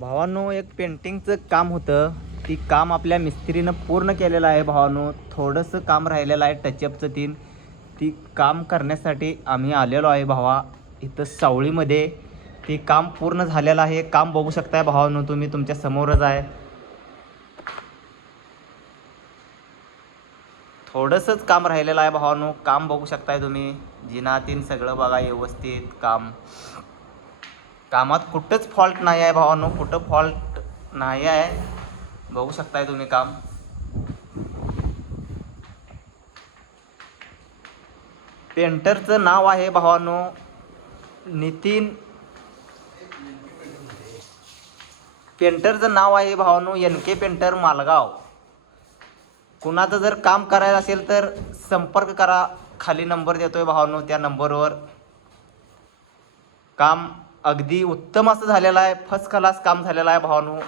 भावांनो, एक पेंटिंगचं काम होतं. ती काम आपल्या मिस्त्रीनं पूर्ण केलेलं आहे भावांनो. थोडंसं काम राहिलेलं आहे टचअपचं ती काम करण्यासाठी आम्ही आलेलो आहे भावा. इथं सावळीमध्ये ती काम पूर्ण झालेलं आहे. काम बघू शकताय भावांनो, तुम्ही तुमच्या समोरच आहे. थोडंसंच काम राहिलेलं आहे भावांनो. काम बघू शकताय तुम्ही. जिना तीन सगळं बघा व्यवस्थित. कामात कुठंच फॉल्ट नाही आहे भावांनो, कुठं फॉल्ट नाही आहे. बघू शकताय तुम्ही काम. पेंटरचं नाव आहे भावांनो नितीन. पेंटरचं नाव आहे भावांनो NK पेंटर मालगाव. कुणाचं जर काम करायचं असेल तर संपर्क करा. खाली नंबर देतोय भावांनो, त्या नंबरवर. काम अगदी उत्तम असं झालेलं आहे. फर्स्ट क्लास काम झालेलं आहे भावांनो.